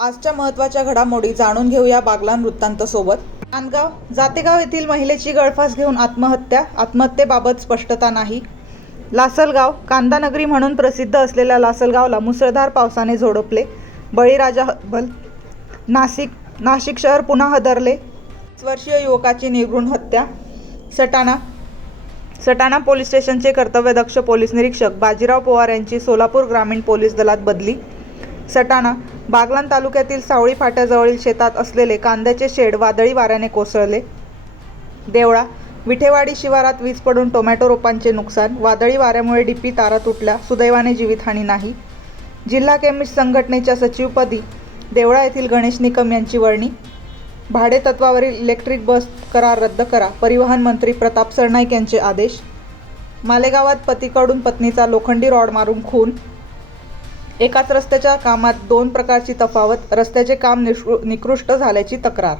आजच्या महत्त्वाच्या घडामोडी जाणून घेऊया बागलान वृत्तांत सोबत नांदगाव जातेगाव येथील महिलेची गळफास घेऊन आत्महत्या आत्महत्येबाबत स्पष्टता नाही. लासलगाव कांदानगरी म्हणून प्रसिद्ध असलेल्या लासलगावला मुसळधार पावसाने झोडपले. बळीराजा हबल नाशिक नाशिक शहर पुन्हा हदरले. वर्षीय युवकाची निर्घृण हत्या. सटाणा सटाणा पोलीस स्टेशनचे कर्तव्यदक्ष पोलीस निरीक्षक बाजीराव पवार यांची सोलापूर ग्रामीण पोलीस दलात बदली. सटाणा बागलाण तालुक्यातील सावळी फाट्याजवळील शेतात असलेले कांद्याचे शेड वादळी वाऱ्याने कोसळले. देवळा विठेवाडी शिवारात वीज पडून टोमॅटो रोपांचे नुकसान वादळी वाऱ्यामुळे डीपी तारा तुटल्या सुदैवाने जीवितहानी नाही. जिल्हा केमिस्ट संघटनेच्या सचिवपदी देवळा येथील गणेश निकम यांची वर्णी. भाडेतत्वावरील इलेक्ट्रिक बस करार रद्द करा परिवहन मंत्री प्रताप सरनाईक यांचे आदेश. मालेगावात पतीकडून पत्नीचा लोखंडी रॉड मारून खून एकाच रस्त्याच्या कामात दोन प्रकारची तफावत रस्त्याचे काम निकृष्ट झाल्याची तक्रार.